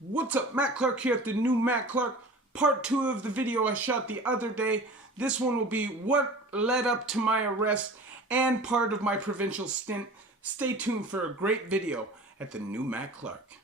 What's up, Matt Clark here at the new Matt Clark. Part 2 of the video I shot the other day. This one will be what led up to my arrest and part of my provincial stint. Stay tuned for a great video at the new Matt Clark.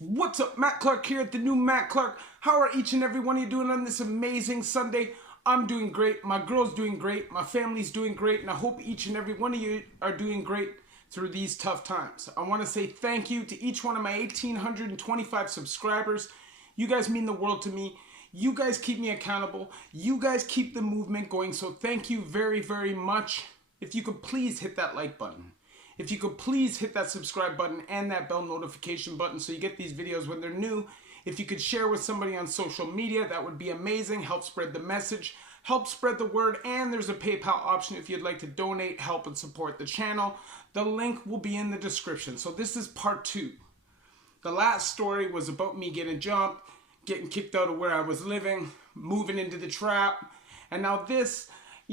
What's up, Matt Clark here at the new Matt Clark. How are each and every one of you doing on this amazing Sunday? I'm doing great, my girl's doing great, my family's doing great, and I hope each and every one of you are doing great through these tough times. I want to say thank you to each one of my 1,825 subscribers. You guys mean the world to me. You guys keep me accountable. You guys keep the movement going, so thank you very, very much. If you could please hit that like button. If you could please hit that subscribe button and that bell notification button so you get these videos when they're new. If you could share with somebody on social media, that would be amazing. Help spread the message, help spread the word, and there's a PayPal option if you'd like to donate, help, and support the channel. The link will be in the description. So this is part 2. The last story was about me getting jumped, getting kicked out of where I was living, moving into the trap, and now this,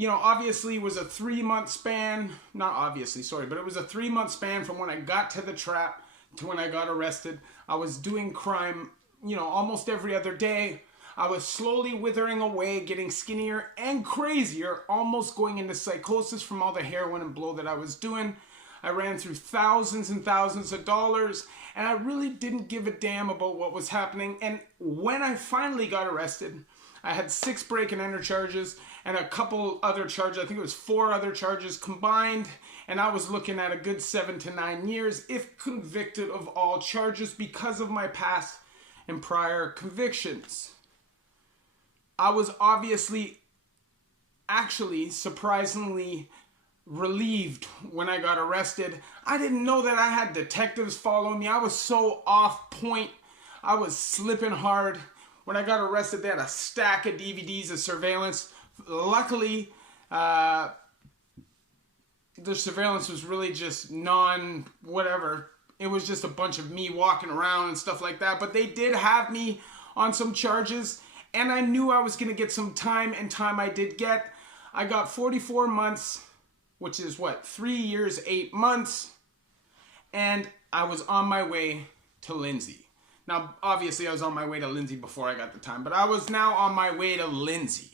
obviously was a 3-month span. Not obviously, sorry, but it was a 3-month span from when I got to the trap to when I got arrested. I was doing crime, almost every other day. I was slowly withering away, getting skinnier and crazier, almost going into psychosis from all the heroin and blow that I was doing. I ran through thousands and thousands of dollars, and I really didn't give a damn about what was happening. And when I finally got arrested, I had 6 break and enter charges and a couple other charges. I think it was 4 other charges combined. And I was looking at a good 7 to 9 years if convicted of all charges because of my past and prior convictions. I was actually surprisingly relieved when I got arrested. I didn't know that I had detectives following me. I was so off point. I was slipping hard. When I got arrested, they had a stack of DVDs of surveillance. Luckily, the surveillance was really just whatever. It was just a bunch of me walking around and stuff like that. But they did have me on some charges, and I knew I was going to get some time, and time I did get. I got 44 months, which is 3 years, 8 months, and I was on my way to Lindsay. Now, obviously, I was on my way to Lindsay before I got the time, but I was now on my way to Lindsay.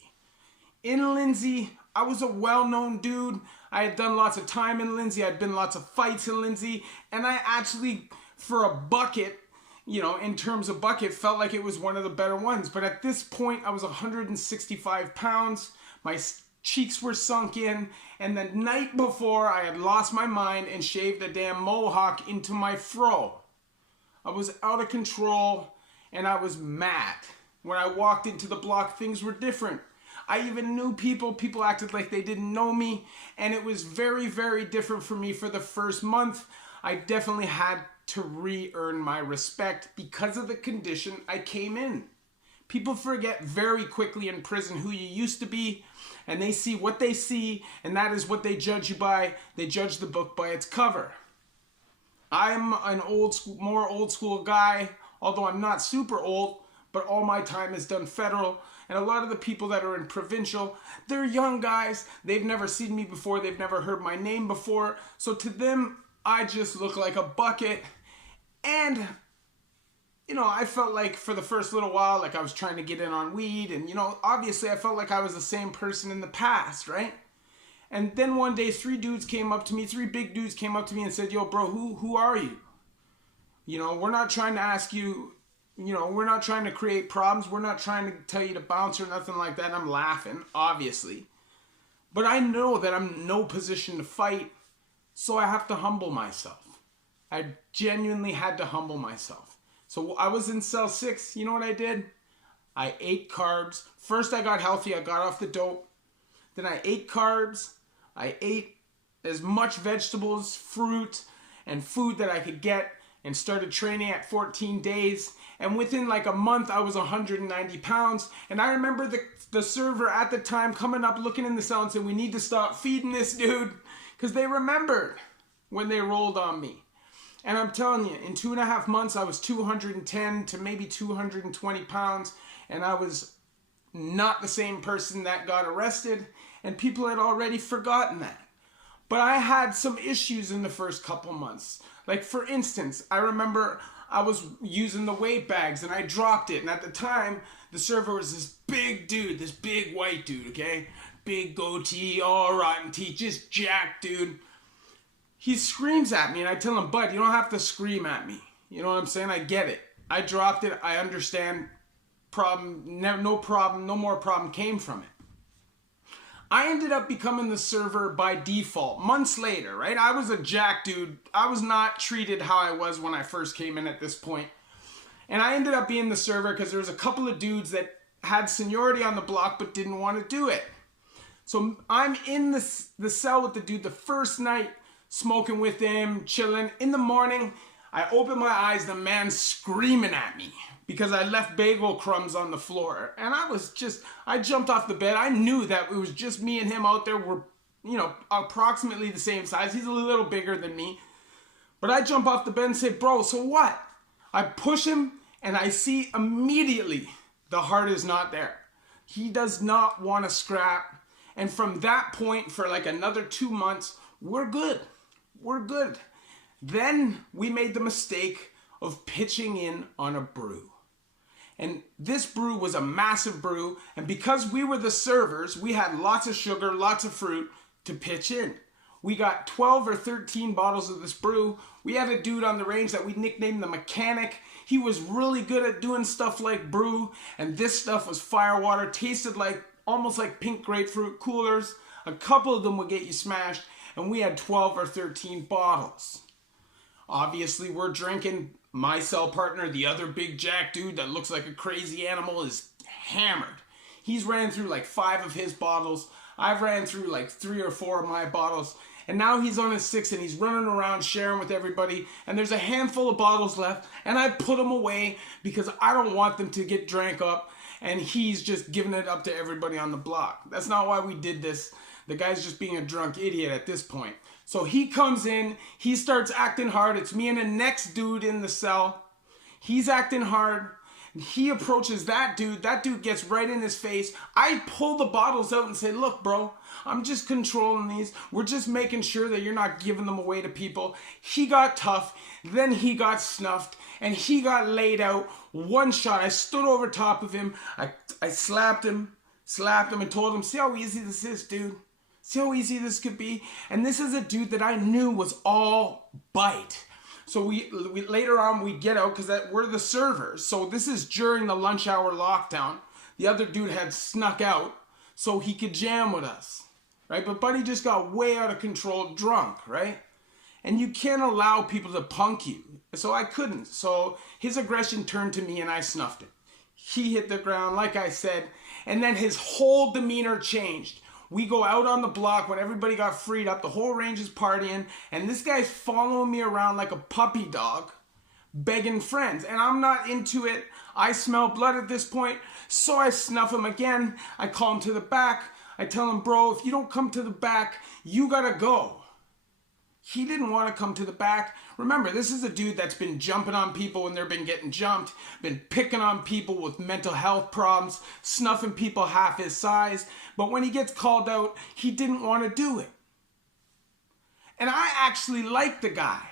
In Lindsay, I was a well-known dude. I had done lots of time in Lindsay. I'd been lots of fights in Lindsay, and I actually, for a bucket, in terms of bucket, felt like it was one of the better ones. But at this point, I was 165 pounds. My cheeks were sunk in, and the night before, I had lost my mind and shaved a damn mohawk into my fro. I was out of control, and I was mad. When I walked into the block, things were different. I even knew people. People acted like they didn't know me, and it was very, very different for me for the first month. I definitely had to re-earn my respect because of the condition I came in. People forget very quickly in prison who you used to be, and they see what they see, and that is what they judge you by. They judge the book by its cover. I'm an more old school guy, although I'm not super old, but all my time is done federal. And a lot of the people that are in provincial, they're young guys. They've never seen me before. They've never heard my name before. So to them, I just look like a bucket. And, I felt like for the first little while, like I was trying to get in on weed. And, obviously I felt like I was the same person in the past, right? And then one day, 3 big dudes came up to me and said, "Yo, bro, who are you? We're not trying to ask you, we're not trying to create problems. We're not trying to tell you to bounce or nothing like that." And I'm laughing, obviously. But I know that I'm in no position to fight, so I have to humble myself. I genuinely had to humble myself. So I was in cell 6. You know what I did? I ate carbs. First I got healthy. I got off the dope. Then I ate carbs. I ate as much vegetables, fruit, and food that I could get and started training at 14 days. And within like a month, I was 190 pounds. And I remember the server at the time coming up, looking in the cell and saying, we need to stop feeding this dude. Because they remembered when they rolled on me. And I'm telling you, in 2.5 months, I was 210 to maybe 220 pounds. And I was not the same person that got arrested. And people had already forgotten that. But I had some issues in the first couple months. Like, for instance, I remember I was using the weight bags and I dropped it. And at the time, the server was this big dude, this big white dude, okay? Big goatee, all rotten teeth, just jacked dude. He screams at me and I tell him, bud, you don't have to scream at me. You know what I'm saying? I get it. I dropped it. I understand. No problem. No more problem came from it. I ended up becoming the server by default months later, right? I was a jack dude. I was not treated how I was when I first came in at this point. And I ended up being the server because there was a couple of dudes that had seniority on the block but didn't want to do it. So I'm in the cell with the dude the first night, smoking with him, chilling. In the morning, I open my eyes, the man's screaming at me because I left bagel crumbs on the floor. And I jumped off the bed. I knew that it was just me and him out there. We're, approximately the same size. He's a little bigger than me. But I jump off the bed and say, bro, so what? I push him and I see immediately the heart is not there. He does not want to scrap. And from that point, for like another 2 months, we're good. We're good. Then we made the mistake of pitching in on a brew. And this brew was a massive brew. And because we were the servers, we had lots of sugar, lots of fruit to pitch in. We got 12 or 13 bottles of this brew. We had a dude on the range that we nicknamed the mechanic. He was really good at doing stuff like brew. And this stuff was firewater, tasted like almost like pink grapefruit coolers. A couple of them would get you smashed. And we had 12 or 13 bottles. Obviously, we're drinking. My cell partner, the other big jack dude that looks like a crazy animal, is hammered. He's ran through like 5 of his bottles. I've ran through like 3 or 4 of my bottles. And now he's on his 6th and he's running around sharing with everybody. And there's a handful of bottles left. And I put them away because I don't want them to get drank up. And he's just giving it up to everybody on the block. That's not why we did this. The guy's just being a drunk idiot at this point. So he comes in, he starts acting hard. It's me and the next dude in the cell. He's acting hard. He approaches that dude. That dude gets right in his face. I pull the bottles out and say, look, bro, I'm just controlling these. We're just making sure that you're not giving them away to people. He got tough. Then he got snuffed. And he got laid out. One shot. I stood over top of him. I slapped him, and told him, see how easy this is, dude? See how easy this could be? And this is a dude that I knew was all bite. So we later on we get out because we're the servers. So this is during the lunch hour lockdown. The other dude had snuck out so he could jam with us, right? But Buddy just got way out of control, drunk, right? And you can't allow people to punk you. So I couldn't. So his aggression turned to me and I snuffed him. He hit the ground, like I said, and then his whole demeanor changed. We go out on the block when everybody got freed up. The whole range is partying. And this guy's following me around like a puppy dog, begging friends. And I'm not into it. I smell blood at this point. So I snuff him again. I call him to the back. I tell him, bro, if you don't come to the back, you gotta go. He didn't want to come to the back. Remember, this is a dude that's been jumping on people when they've been getting jumped, been picking on people with mental health problems, snuffing people half his size. But when he gets called out, he didn't want to do it. And I actually liked the guy.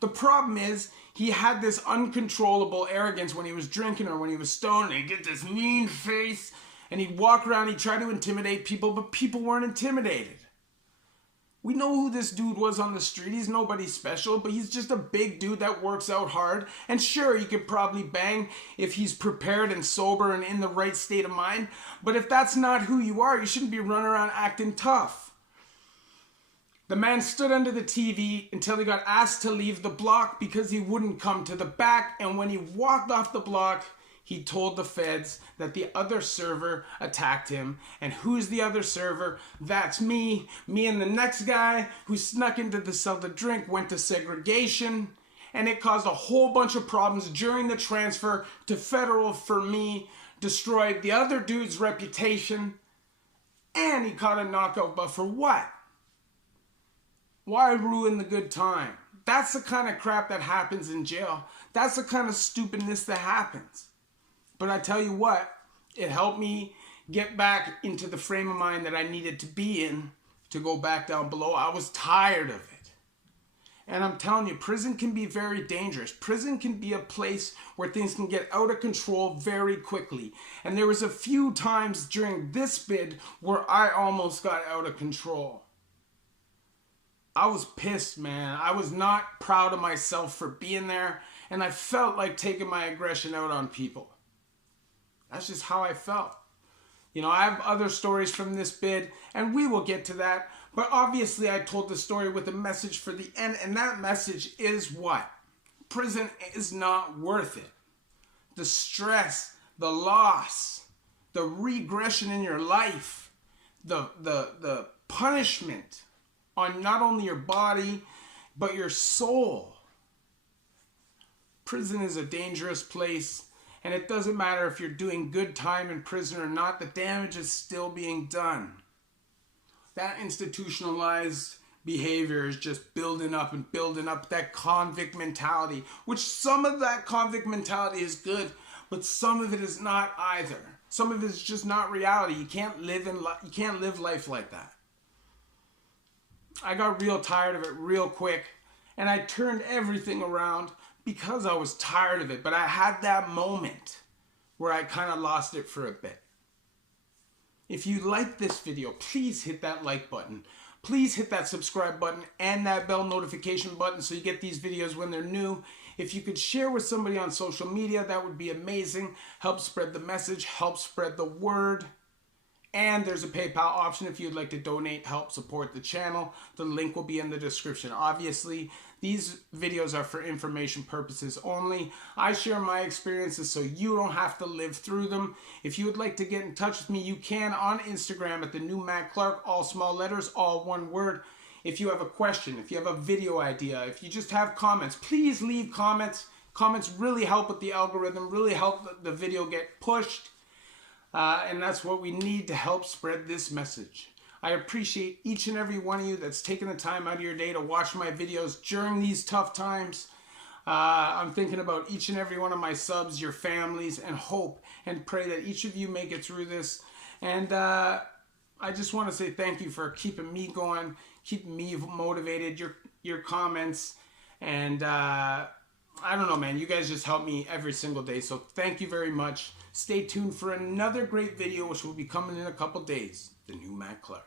The problem is, he had this uncontrollable arrogance when he was drinking or when he was stoned. And he'd get this mean face, and he'd walk around, he'd try to intimidate people, but people weren't intimidated. We know who this dude was on the street. He's nobody special, but he's just a big dude that works out hard. And sure, he could probably bang if he's prepared and sober and in the right state of mind. But if that's not who you are, you shouldn't be running around acting tough. The man stood under the TV until he got asked to leave the block because he wouldn't come to the back. And when he walked off the block, he told the feds that the other server attacked him. And who's the other server? That's me. Me and the next guy who snuck into the cell to drink went to segregation. and it caused a whole bunch of problems during the transfer to federal for me, destroyed the other dude's reputation, and he caught a knockout. But for what? Why ruin the good time? That's the kind of crap that happens in jail. That's the kind of stupidness that happens. But I tell you what, it helped me get back into the frame of mind that I needed to be in to go back down below. I was tired of it. And I'm telling you, prison can be very dangerous. Prison can be a place where things can get out of control very quickly. And there was a few times during this bid where I almost got out of control. I was pissed, man. I was not proud of myself for being there, and I felt like taking my aggression out on people. That's just how I felt. You know, I have other stories from this bid, and we will get to that. But obviously, I told the story with a message for the end, and that message is what? Prison is not worth it. The stress, the loss, the regression in your life, the punishment on not only your body, but your soul. Prison is a dangerous place, and it doesn't matter if you're doing good time in prison or not, the damage is still being done. That institutionalized behavior is just building up and building up, that convict mentality, which some of that convict mentality is good, but some of it is not either. Some of it is just not reality. You can't live life like that. I got real tired of it real quick, and I turned everything around because I was tired of it. But I had that moment where I kind of lost it for a bit. If you like this video, please hit that like button. Please hit that subscribe button and that bell notification button so you get these videos when they're new. If you could share with somebody on social media, that would be amazing. Help spread the message, help spread the word. And there's a PayPal option if you'd like to donate, help support the channel. The link will be in the description. Obviously, these videos are for information purposes only. I share my experiences so you don't have to live through them. If you would like to get in touch with me, you can on Instagram at the new Matt Clark, all small letters, all one word. If you have a question, if you have a video idea, if you just have comments, please leave comments. Comments really help with the algorithm, really help the video get pushed. And that's what we need to help spread this message. I appreciate each and every one of you that's taken the time out of your day to watch my videos during these tough times. I'm thinking about each and every one of my subs, your families, and hope and pray that each of you make it through this. And I just want to say thank you for keeping me going, keeping me motivated, your comments, and I don't know, man. You guys just help me every single day. So thank you very much. Stay tuned for another great video, which will be coming in a couple days. The new Matt Clark.